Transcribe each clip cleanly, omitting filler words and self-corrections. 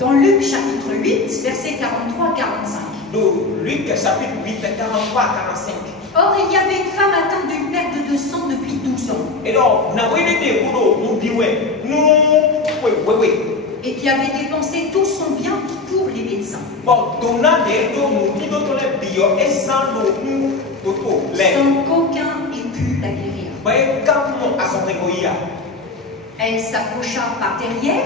Dans Luc chapitre 8, versets 43 à 45. Luc chapitre 8, 43 à 45. Or, il y avait une femme atteinte d'une perte de sang depuis 12 ans. Et qui avait dépensé tout son bien pour les médecins. Sans qu'aucun ait pu la guérir. Elle s'approcha par derrière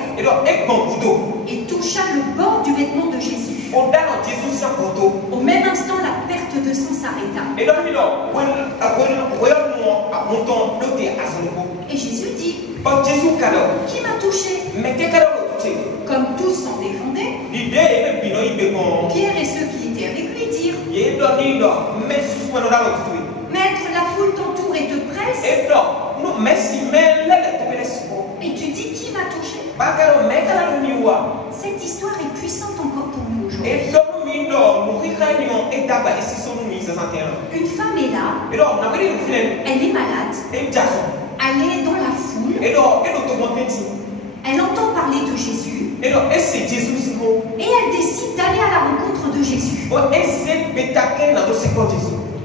et toucha le bord du vêtement de Jésus. Au même instant, la perte de sang s'arrêta. Et Jésus dit, qui m'a touché? Comme tous s'en défendaient, Pierre et ceux qui étaient avec lui dirent, Maître, la foule t'entoure et te presse. Et tu dis, qui m'a touché? Cette histoire est puissante encore pour nous aujourd'hui. Une femme est là, elle est malade, elle est dans la foule, elle entend parler de Jésus et elle décide d'aller à la rencontre de Jésus.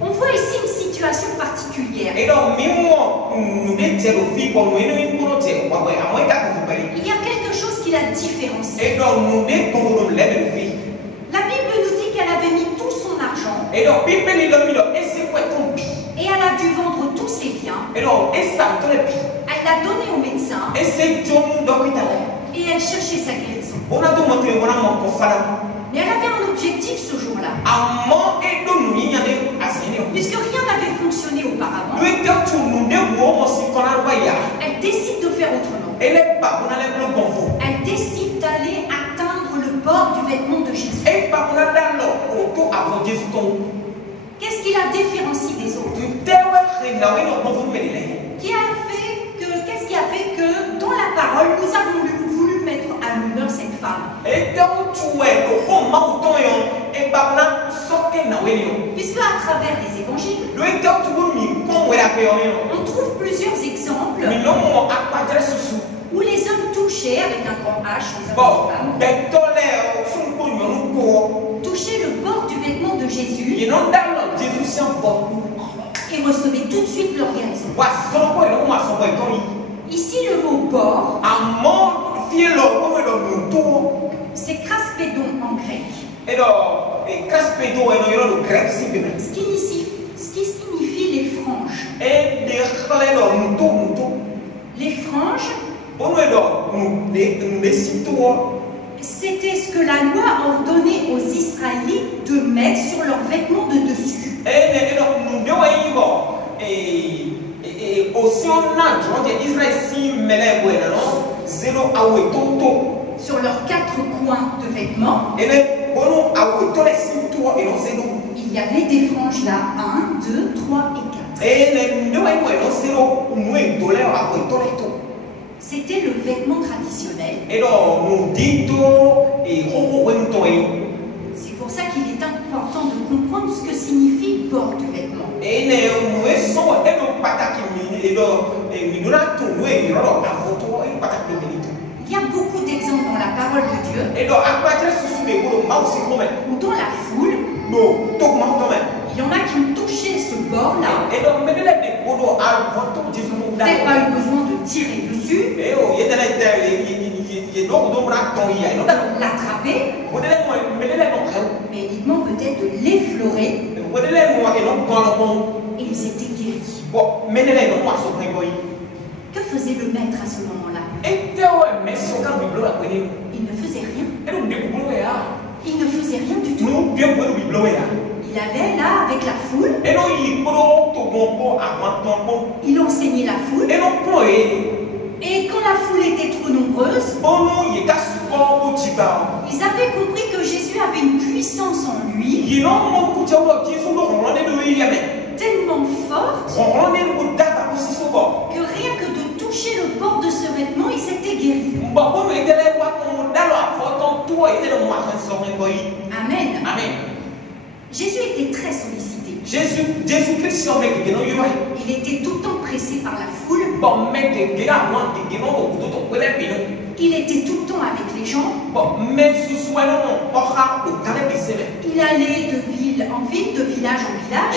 On voit ici une situation particulière. Il y a quelque chose qui la différencie. La Bible nous dit qu'elle avait mis tout son argent et elle a dû vendre tous ses biens. Elle l'a donné au médecin et elle cherchait sa guérison. Mais elle avait un objectif ce jour-là. Puisque rien n'avait fonctionné auparavant, elle décide de faire autrement. Elle décide d'aller atteindre le bord du vêtement de Jésus. Qu'est-ce qui la différencie des autres? Qu'est-ce qui a fait que dans la parole, nous avons voulu mettre à l'honneur cette femme? Puisque à travers les évangiles, on trouve plusieurs exemples où les hommes touchaient avec un grand H, touchaient le bord du vêtement de Jésus et recevaient tout de suite leur guérison. Ici, le mot bord, c'est kraspédon en grec. Ce qui signifie les franges. Les franges, c'était ce que la loi ordonnait aux Israélites de mettre sur leurs vêtements de dessus. Sur leurs 4 coins de vêtements, il y avait des franges là, 1, 2, 3 et 4. C'était le vêtement traditionnel. C'est pour ça qu'il est important de comprendre ce que signifie bord du vêtement. Il y a beaucoup d'exemples dans la parole de Dieu ou dans la foule. Il y en a qui ont touché ce bord-là. Peut-être pas eu besoin de tirer dessus, l'attraper, mais uniquement peut-être de l'effleurer. Et ils étaient guéris. Que faisait le maître à ce moment-là? Il ne faisait rien. Il ne faisait rien du tout. Il allait là avec la foule. Il enseignait la foule. Et quand la foule était trop nombreuse, ils avaient compris que Jésus avait une puissance en lui tellement forte que rien que de toucher le bord de ce vêtement, ils étaient guéris. Amen. Amen. Jésus était très sollicité. Jésus-Christ, il était tout le temps pressé par la foule. Il était tout le temps avec les gens. Il allait de ville en ville, de village en village.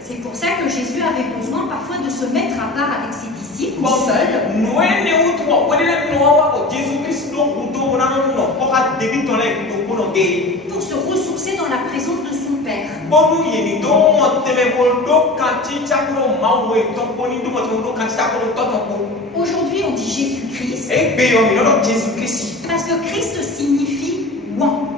C'est pour ça que Jésus avait besoin parfois de se mettre à part avec ses disciples, seul. Pour se ressourcer dans la présence de son Père. Aujourd'hui, on dit Jésus-Christ. Parce que Christ signifie loin.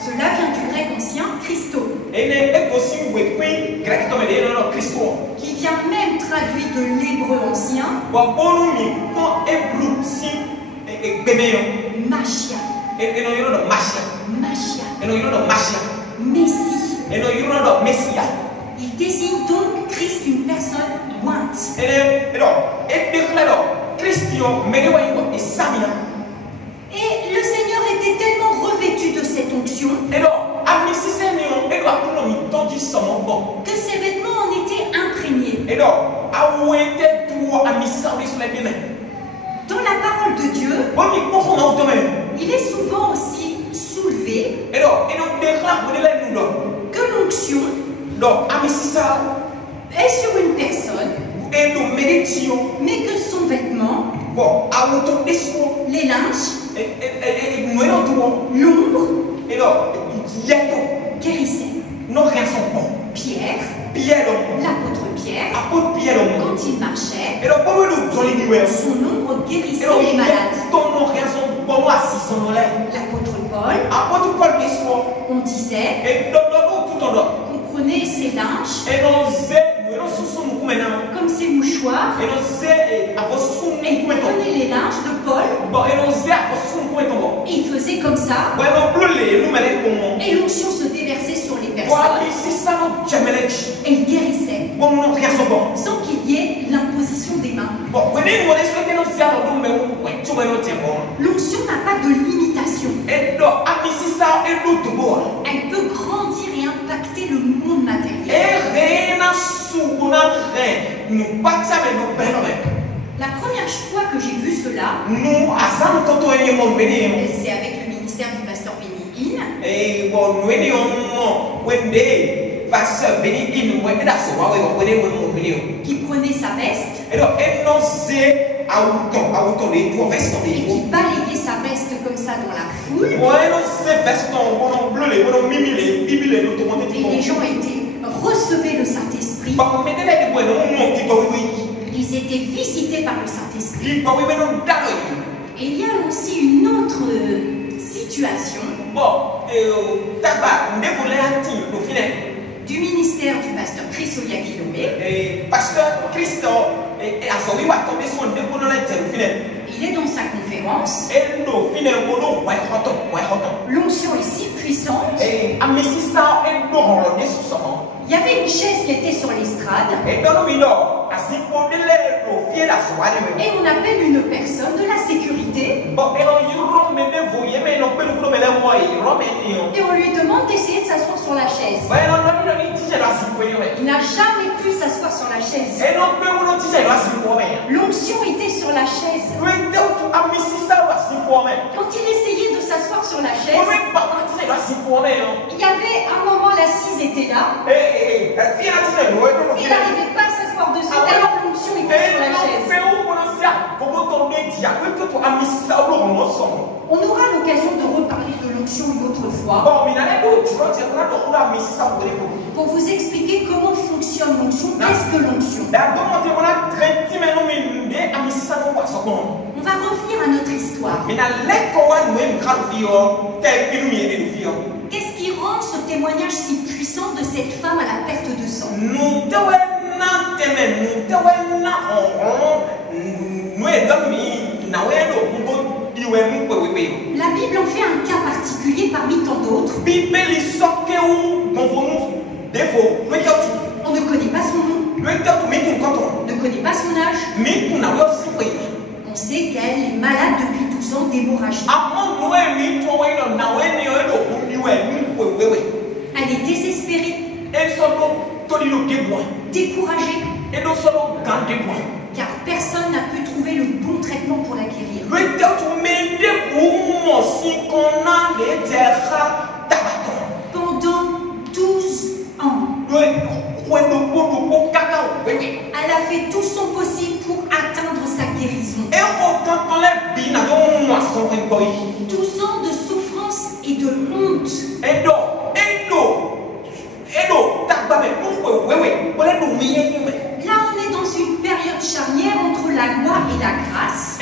Cela vient du grec ancien Christo, qui vient même traduit de l'hébreu ancien Machia. Messie. Il désigne donc Christ, une personne lointe. Et le Seigneur était tellement revêtu de cette onction que ses vêtements en étaient imprégnés. Dans la parole de Dieu, il est souvent aussi soulevé que l'onction est sur une personne, mais que son vêtement, les linges, l'ombre, guérissait. L'apôtre Pierre, quand il marchait, son ombre guérissait les malades. L'apôtre Paul, on disait qu'on prenait ses linges comme ses mouchoirs et il prenait les linges de Paul et il faisait comme ça et l'onction se déversait sur les personnes et il guérissait sans qu'il y ait l'imposition des mains. L'onction n'a pas de limitation. Elle peut grandir et impacter le monde matériel. La première fois que j'ai vu cela, c'est avec le ministère du pasteur Benny Hinn, qui prenait sa veste et qui balayait sa veste comme ça dans la foule. Et les gens recevaient le Saint-Esprit. Ils étaient visités par le Saint-Esprit. Et il y a aussi une autre situation du ministère du pasteur Chris Oyakilome. Il est dans sa conférence. L'onction est si puissante. Il y avait une chaise qui était sur l'estrade. Et on appelle une personne de la sécurité. Et on lui demande d'essayer de s'asseoir sur la chaise. Il n'a jamais pu s'asseoir sur la chaise. L'onction était sur la chaise. Quand il essayait de s'asseoir sur la chaise, il y avait un moment, l'assise était là. Il n'arrivait pas à s'asseoir dessus tellement l'onction était sur la chaise. On aura l'occasion de reparler de l'onction une autre fois pour vous expliquer comment fonctionne l'onction, qu'est-ce que l'onction. On va revenir à notre histoire. Qu'est-ce qui rend ce témoignage si puissant de cette femme à la perte de sang? La Bible en fait un cas particulier parmi tant d'autres. On ne connaît pas son nom. On ne connaît pas son âge. On sait qu'elle est malade depuis 12 ans d'hémorragie. Elle est désespérée, découragée, car personne n'a pu trouver le bon traitement pour la guérir. Pendant 12 ans, elle a fait tout son possible pour atteindre sa guérison. 12 ans de souffrance et de honte. Là, on est dans une période charnière entre la loi et la grâce.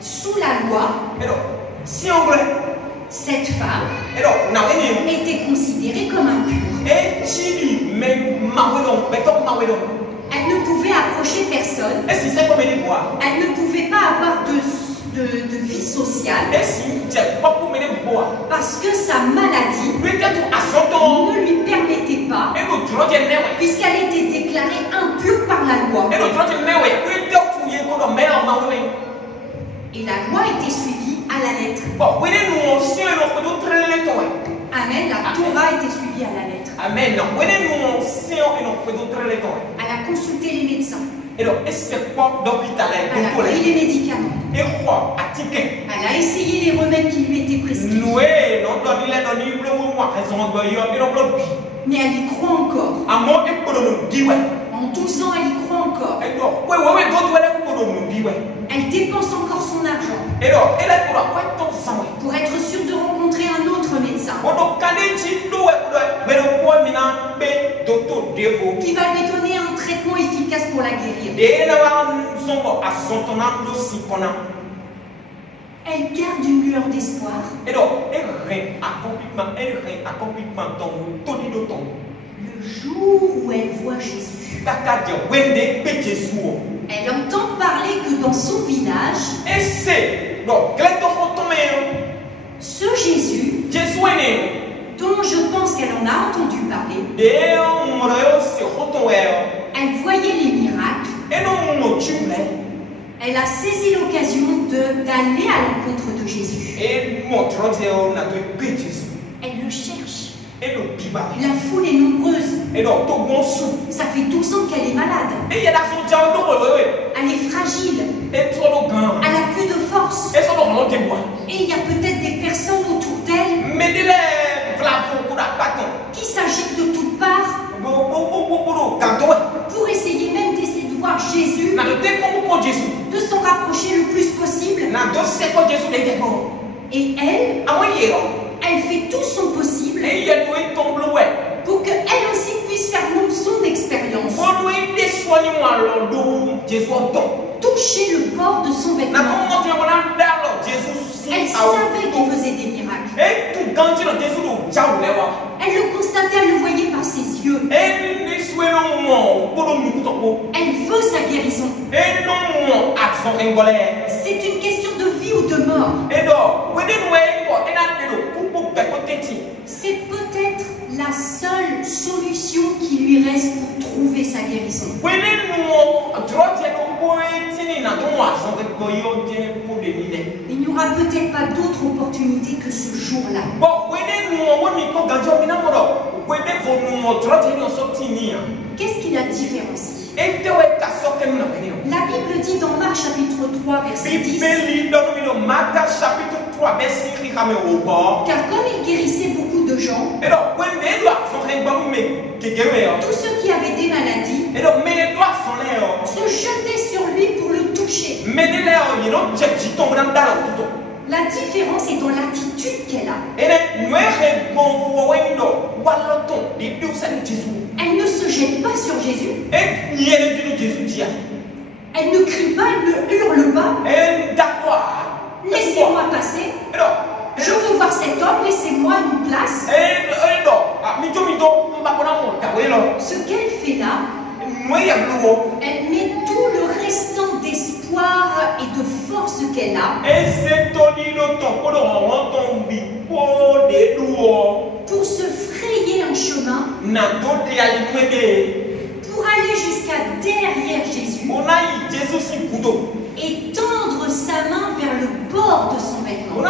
Sous la loi, cette femme était considérée comme impure. Elle ne pouvait approcher personne. Elle ne pouvait pas avoir de vie sociale. Parce que sa maladie ne lui permettait pas, puisqu'elle était déclarée impure par la loi. Et la loi était suivie à la lettre. Amen. La Torah était suivie à la lettre. Amen. Elle a consulté les médecins. Elle a pris les médicaments. Elle a essayé les remèdes qui lui étaient prescrits. Mais elle y croit encore. En 12 ans, elle y croit encore. Elle dépense encore son argent pour être sûre de rencontrer un autre médecin qui va lui donner un traitement efficace pour la guérir. Elle garde une lueur d'espoir. Le jour où elle voit Jésus, elle entend parler que dans son village, ce Jésus, dont je pense qu'elle en a entendu parler, elle voyait les miracles. Elle a saisi l'occasion d'aller à l'encontre de Jésus. Elle le cherche. La foule est nombreuse. Ça fait 12 ans qu'elle est malade. Elle est fragile. Elle n'a plus de force. Et il y a peut-être des personnes autour d'elle qui s'agitent de toutes parts pour essayer même d'essayer de voir Jésus, de s'en rapprocher le plus possible. Et elle fait tout son possible pour qu'elle aussi puisse faire son expérience. Toucher le bord de son vêtement. Elle savait qu'il faisait des miracles. Elle le constatait, elle le voyait par ses yeux. Elle veut sa guérison. C'est une question de vie ou de mort. C'est peut-être la seule solution qui lui reste pour trouver sa guérison. Il n'y aura peut-être pas d'autre opportunité que ce jour-là. Qu'est-ce qui la différencie? La Bible dit dans Marc chapitre 3 verset 10, car comme il guérissait beaucoup de gens, tous ceux qui avaient des maladies se jetaient sur lui pour le toucher. La différence est dans l'attitude qu'elle a. Elle ne se jette pas sur Jésus. Elle ne crie pas, elle ne hurle pas. Laissez-moi passer. Je veux voir cet homme, laissez-moi une place. Ce qu'elle fait là, elle met tout le restant d'espoir et de force qu'elle a pour se frayer un chemin, pour aller jusqu'à derrière Jésus et tendre sa main vers le bord de son vêtement.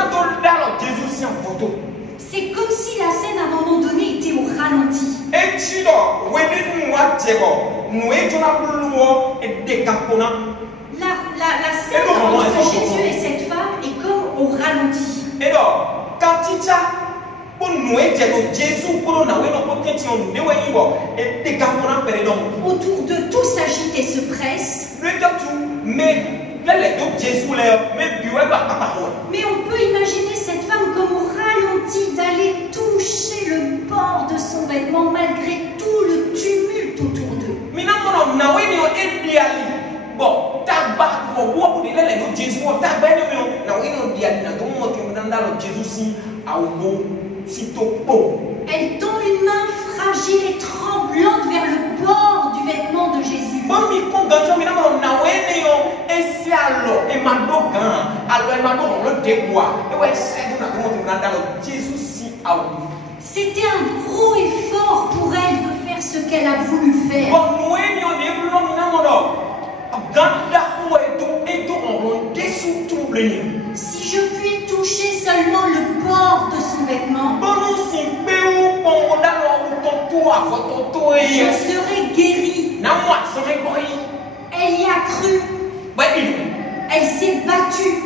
C'est comme si la scène à un moment donné était au ralenti. La scène entre Jésus et cette femme est comme au ralenti. Autour de tout s'agite et se presse. Mais on peut imaginer cette femme comme au ralenti d'aller toucher le bord de son vêtement malgré tout le tumulte autour d'eux. Elle tend une main fragile et tremblante vers le bord du vêtement de Jésus. C'était un gros effort pour elle de faire ce qu'elle a voulu faire. Si je puis toucher seulement le bord de son vêtement, je serai guérie. Elle y a cru. Elle s'est battue.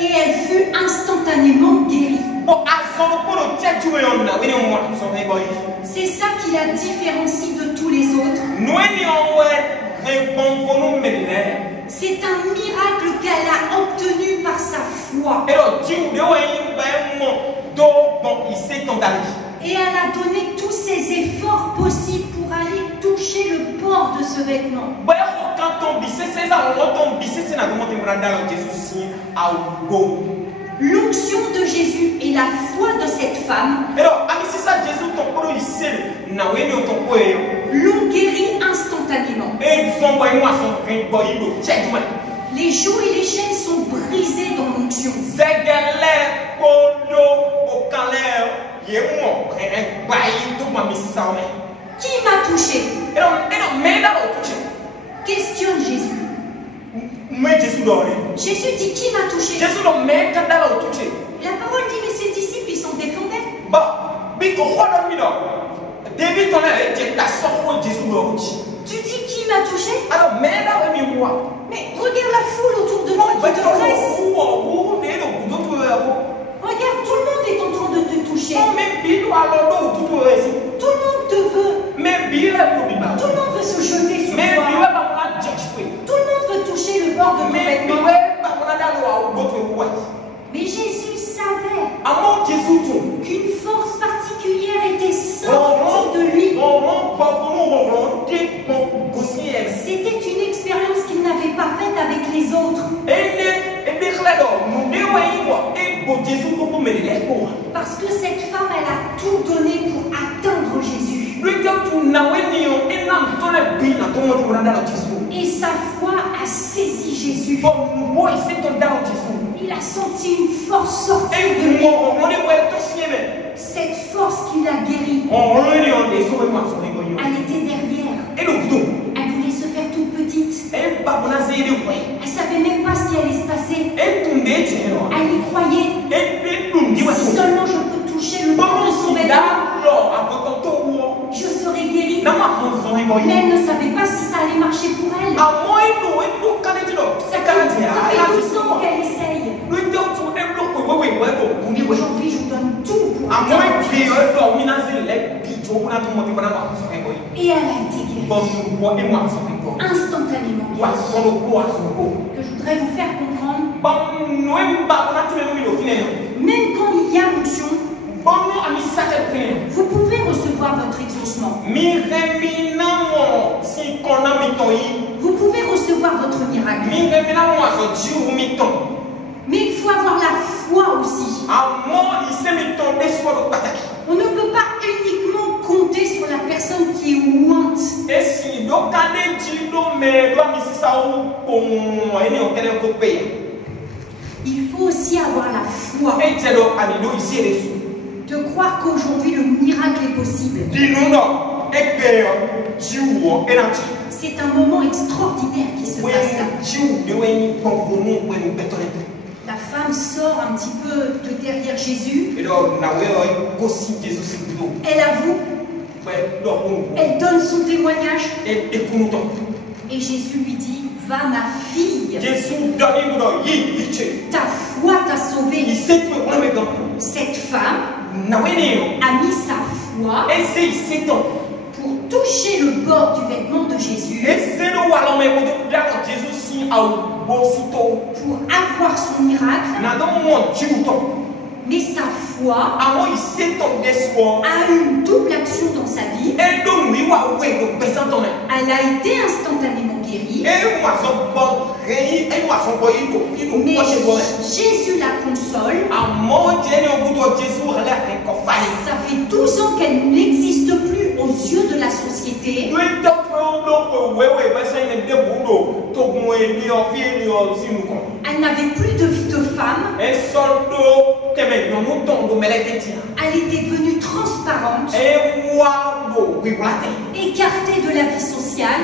Et elle fut instantanément guérie. C'est ça qui la différencie de tous les autres. C'est un miracle qu'elle a obtenu par sa foi. Et elle a donné tous ses efforts possibles pour aller toucher le bord de ce vêtement. L'onction de Jésus et la foi de cette femme l'ont guéri instantanément. Les joues et les chaînes sont brisées dans l'onction. Qui m'a touché? Questionne Jésus. Jésus dit qui m'a touché? La parole dit mais ses disciples ils s'en défendaient. Tu dis qui m'a touché? Mais regarde la foule autour de toi qui te presse. Regarde, tout le monde est en train de te toucher. Tout le monde te veut. Tout le monde veut se jeter sur toi. Tout le monde veut toucher le bord de ton vêtement. Mais Jésus savait qu'une force particulière était sortie de lui. C'était une expérience qu'il n'avait pas faite avec les autres. Parce que cette femme, elle a tout donné pour atteindre Jésus. Et sa foi a saisi Jésus. Il a senti une force sortir de lui. Cette force qui l'a guéri, elle était derrière. Elle voulait se faire toute petite. Elle ne savait même pas ce qui allait se passer. Elle y croyait. Si seulement je peux toucher le bord de son vêtement, je serai guérie. Mais elle ne savait pas si ça allait marcher pour elle. Ça fait 12 ans qu'elle essaye. Mais aujourd'hui, je donne tout pour elle. Et elle a été guérie. Instantanément. Que je voudrais vous faire comprendre. Même quand il y a l'onction, vous pouvez recevoir votre exaucement. Vous pouvez recevoir votre miracle. Mais il faut avoir la foi aussi. On ne peut pas uniquement compter sur la personne qui est ouante. Il faut aussi avoir la foi de croire qu'aujourd'hui le miracle est possible. C'est un moment extraordinaire qui se passe là. La femme sort un petit peu de derrière Jésus. Elle avoue. Elle donne son témoignage. Et Jésus lui dit, va ma fille. Ta foi t'a sauvée. Cette femme a mis sa foi pour toucher le bord du vêtement de Jésus. Pour avoir son miracle. Mais sa foi a une double action dans sa vie. Elle a été instantanément guérie. Mais Jésus la console. Ça fait 12 ans qu'elle n'existe plus aux yeux de la société. Elle n'avait plus de vie de femme. Elle était devenue transparente, écartée de la vie sociale.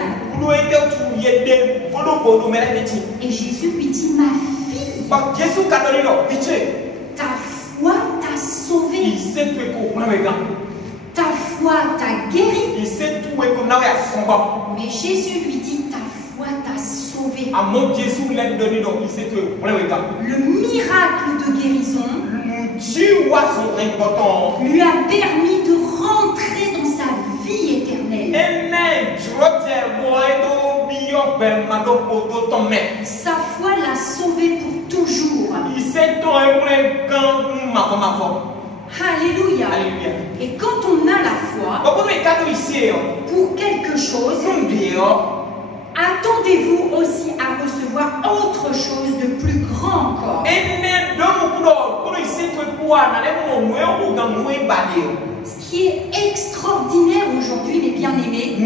Et Jésus lui dit, ma fille, ta foi t'a sauvée. Ta foi t'a guéri. Mais Jésus lui dit, ta foi t'a sauvée. Le miracle de guérison lui a permis de rentrer dans sa vie éternelle. Sa foi l'a sauvé pour toujours. Alléluia. Et quand on a la foi pour quelque chose, attendez-vous aussi à recevoir autre chose de plus grand encore. Ce qui est extraordinaire aujourd'hui, mes bien-aimés,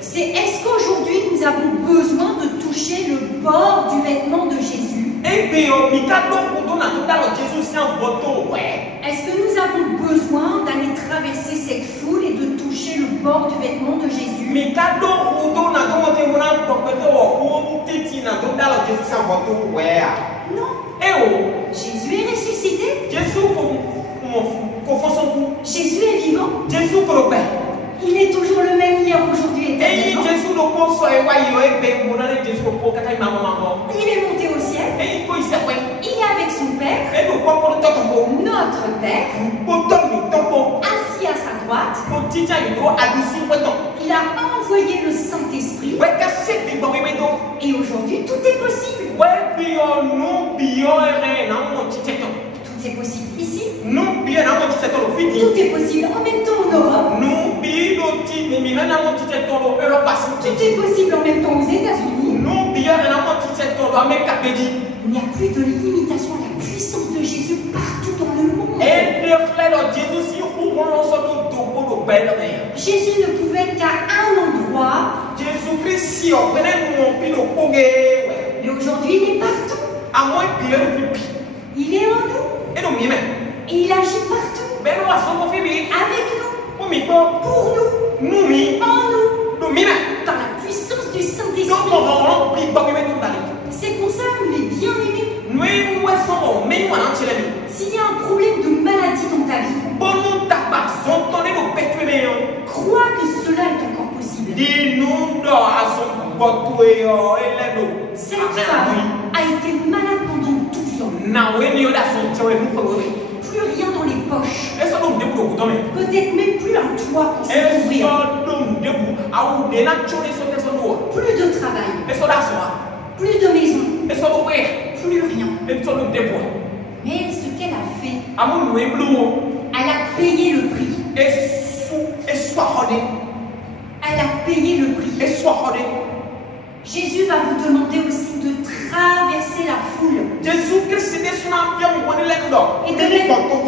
c'est est-ce qu'aujourd'hui nous avons besoin de toucher le bord du vêtement de Jésus? Est-ce que nous avons besoin d'aller traverser cette foule et de toucher le bord du vêtement de Jésus? Non. Jésus est ressuscité. Jésus est vivant. Il est toujours le même hier, aujourd'hui et éternellement. Il est monté au ciel. Il est avec son Père. Notre Père. Assis à sa droite. Il a envoyé le Saint-Esprit. Et aujourd'hui, tout est possible. Tout est possible ici. Tout est possible en même temps en Europe. Tout est possible en même temps aux États-Unis. Il n'y a plus de limitation à la puissance de Jésus partout dans le monde. Jésus ne pouvait être qu'à un endroit. Mais aujourd'hui, il est partout. Il est en nous. Et il agit partout. Avec nous. Pour nous. En nous. Dans la puissance du Saint-Esprit. C'est pour ça, mes bien-aimés, s'il y a un problème de maladie dans ta vie, crois que cela est encore possible. Cette femme a été malade pendant 12 ans. Plus rien dans les poches. Peut-être même plus un toit pour se couvrir. Plus de travail. Plus de maison. Plus rien. Mais ce qu'elle a fait, elle a payé le prix. Elle a payé le prix. Jésus va vous demander aussi de traverser la foule et de mettre toute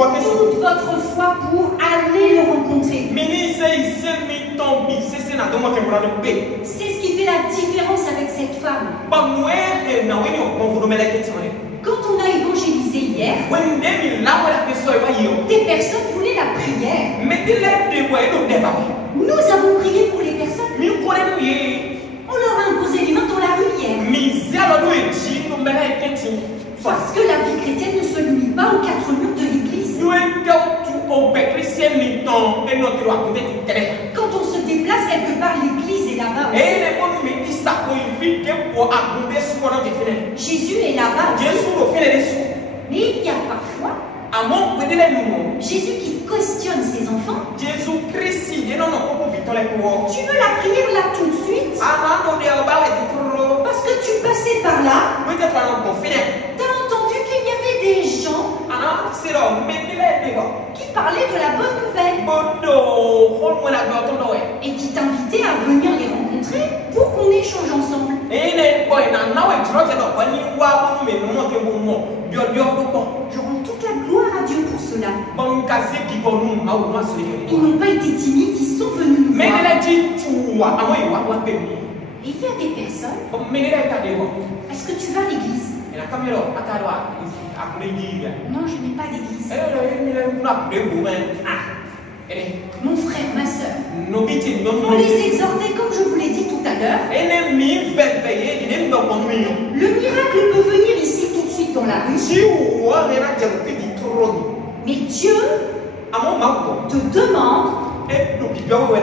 votre foi pour aller le rencontrer. C'est ce qui fait la différence avec cette femme. Quand on a évangélisé hier, des personnes voulaient la prière. Nous avons prié pour les personnes. On leur a imposé les mains dans la rue hier. Parce que la vie chrétienne ne se limite pas aux 4 murs de l'église. Quand on se déplace quelque part, l'église est là-bas. Jésus est là-bas. Mais il y a parfois Jésus qui questionne ses enfants. Tu veux la prière là tout de suite? Parce que tu passais par là. Tu as entendu qu'il y avait des gens qui parlaient de la bonne nouvelle et qui t'invitaient à venir les rencontrer pour qu'on échange ensemble. Je rends toute la gloire à Dieu pour cela. Ils n'ont pas été timides, ils sont venus nous voir. Et il y a des personnes. Est-ce que tu vas à l'église? Non, je n'ai pas d'église. Mon frère, ma soeur, on les exhortait comme je vous l'ai dit tout à l'heure. Le miracle peut venir ici tout de suite dans la rue. Mais Dieu te demande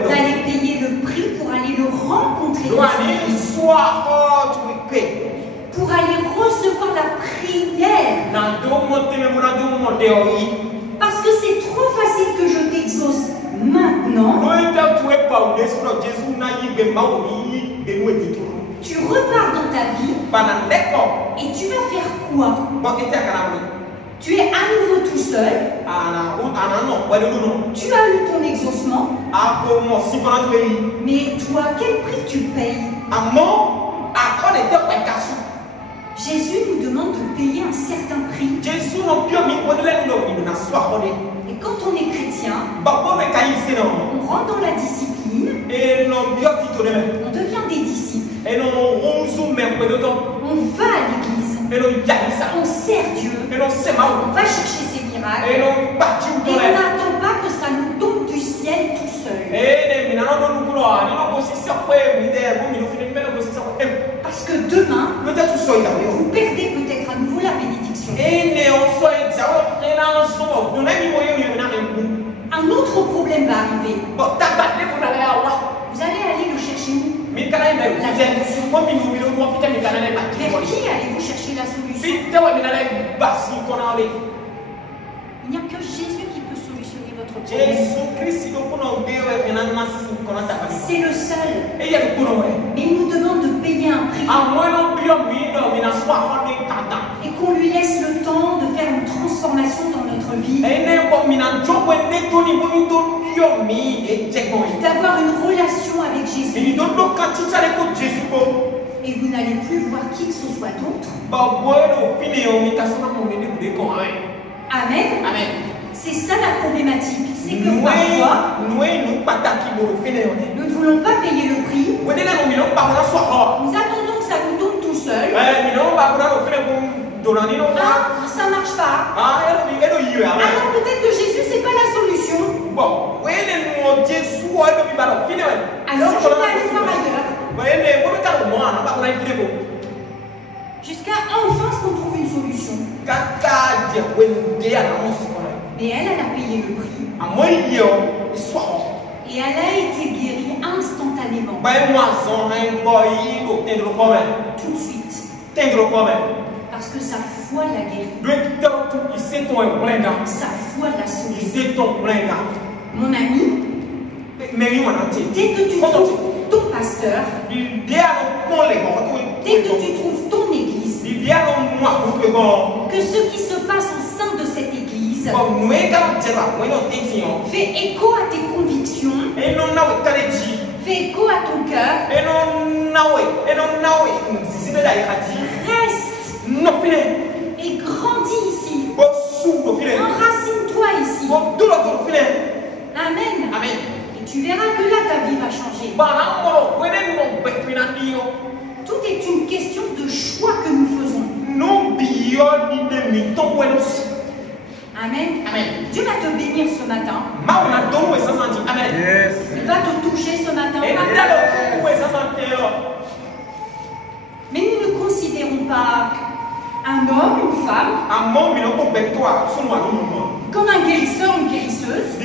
d'aller payer le prix pour aller le rencontrer. Pour aller recevoir la prière. Parce que c'est trop facile que je t'exauce maintenant. Tu repars dans ta vie et tu vas faire quoi? Tu es à nouveau tout seul. Tu as eu ton exaucement. Mais toi, quel prix tu payes? Jésus nous demande de payer un certain prix. Et quand on est chrétien, on rentre dans la discipline. On devient des disciples. On va à l'église. On sert Dieu. On va chercher ses miracles. Et on n'attend pas que ça nous tombe du ciel tout seul. Parce que demain, vous perdez peut-être à nouveau la bénédiction. Un autre problème va arriver. Vous allez aller le chercher où? Vers qui allez-vous chercher la solution? Il n'y a que Jésus qui peut solutionner votre problème. C'est le seul. Mais il nous demande de payer un prix. Et qu'on lui laisse le temps de faire une transformation dans notre vie. D'avoir une relation avec Jésus. Et vous n'allez plus voir qui que ce soit d'autre. Amen. Amen. C'est ça la problématique. C'est que parfois, nous ne voulons pas payer le prix. Nous attendons que ça nous tombe tout seul. Ah, ça ne marche pas. Alors peut-être que Jésus, c'est pas la solution. Alors je vais aller voir ailleurs. Jusqu'à enfin ce qu'on trouve une solution. Mais elle a payé le prix. Et elle a été guérie instantanément. Tout de suite. Parce que sa foi l'a guérie. Sa foi l'a sauvée. Mon ami, dès que tu trouves ton pasteur, dès que tu trouves ton église, que ce qui se passe au sein de cette église fait écho à tes convictions, fait écho à ton cœur, reste et grandis ici. Enracine-toi ici. Amen. Amen. Et tu verras que là ta vie va changer. Tout est une question de choix que nous faisons. Amen. Amen. Dieu va te bénir ce matin. Amen. Yes. Il va te toucher ce matin. Mais nous ne considérons pas un homme, une femme, comme un guérisseur, une guérisseuse.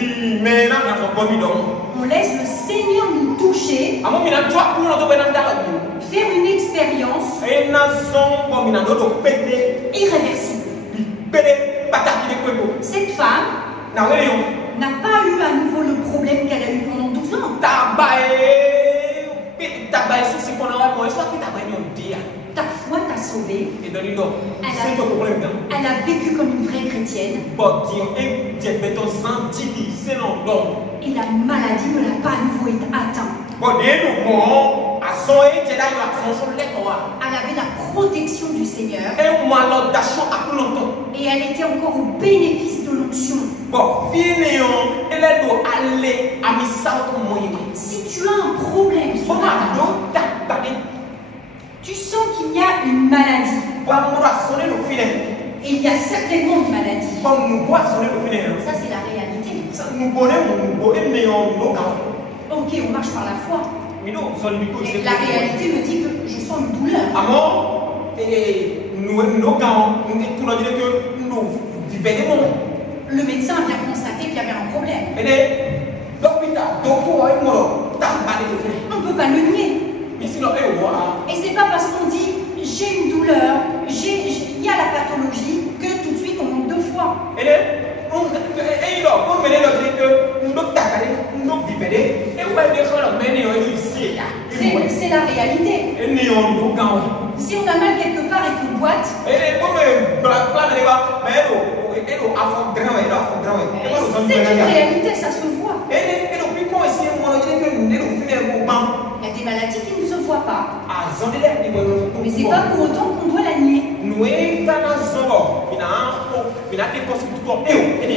On laisse le Seigneur nous toucher, faire une expérience irréversible. Cette femme n'a pas eu à nouveau le problème qu'elle a eu pendant 12 ans. Ta foi t'a sauvé. Elle a vécu comme une vraie chrétienne. Et la maladie ne l'a pas à nouveau atteinte. Elle avait la protection du Seigneur. Et elle était encore au bénéfice de l'onction. Si tu as un problème ce matin, tu sens qu'il y a une maladie. Et il y a certainement une maladie. Ça, c'est la réalité. Ok, on marche par la foi. Et la réalité me dit que je sens une douleur. Le médecin vient constater qu'il y avait un problème. On ne peut pas le nier. Et c'est pas parce qu'on dit j'ai une douleur, il y a la pathologie, que tout de suite on manque de foi. C'est la réalité. Si on a mal quelque part et qu'on boite, c'est une réalité, ça se voit. Il y a des maladies qui ne se voient pas. Mais c'est pas pour autant qu'on doit la nier.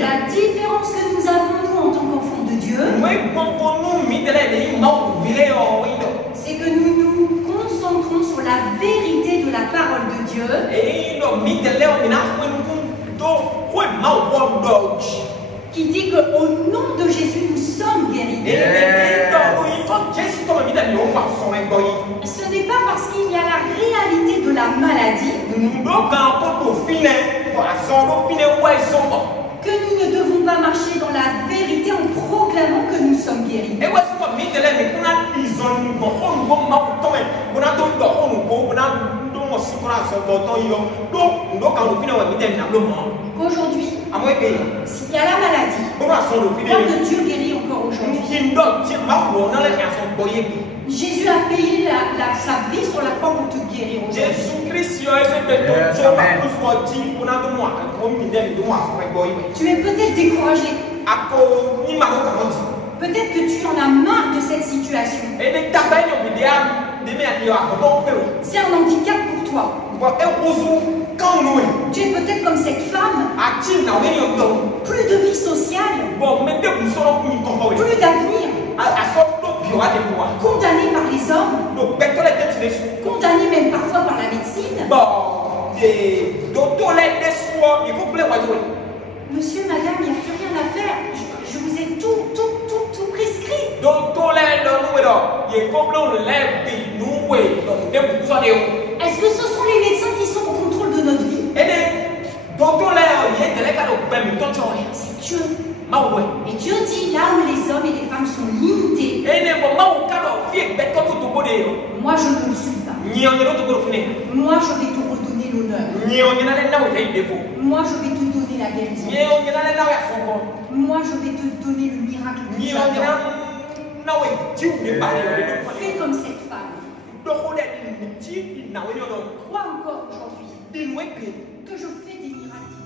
La différence que nous avons, nous, en tant qu'enfants de Dieu, c'est que nous nous concentrons sur la vérité de la parole de Dieu, qui dit qu'au nom de Jésus, nous sommes guéris. Ce n'est pas parce qu'il y a la réalité de la maladie que nous ne devons pas marcher dans la vérité en proclamant que nous sommes guéris. Aujourd'hui, s'il y a la maladie, pourquoi que Dieu guérit encore aujourd'hui? Jésus a payé sa vie sur la croix pour te guérir aujourd'hui. Tu es peut-être découragé. Peut-être que tu en as marre de cette situation. C'est un handicap pour toi. Tu es peut-être comme cette femme. Plus de vie sociale. Plus d'avenir. Condamné par les hommes. Condamné même parfois par la médecine. Monsieur, madame, il n'y a plus rien à faire. Je vous ai tout prescrit. Est-ce que ce sont les médecins qui sont au contrôle de notre vie? C'est Dieu. Et Dieu dit là où les hommes et les femmes sont limités, moi je ne le suis pas. Moi je vais te redonner l'honneur. Moi je vais te donner la guérison. Moi je vais te donner le miracle. Fais comme cette femme. Crois encore aujourd'hui que je fais des miracles.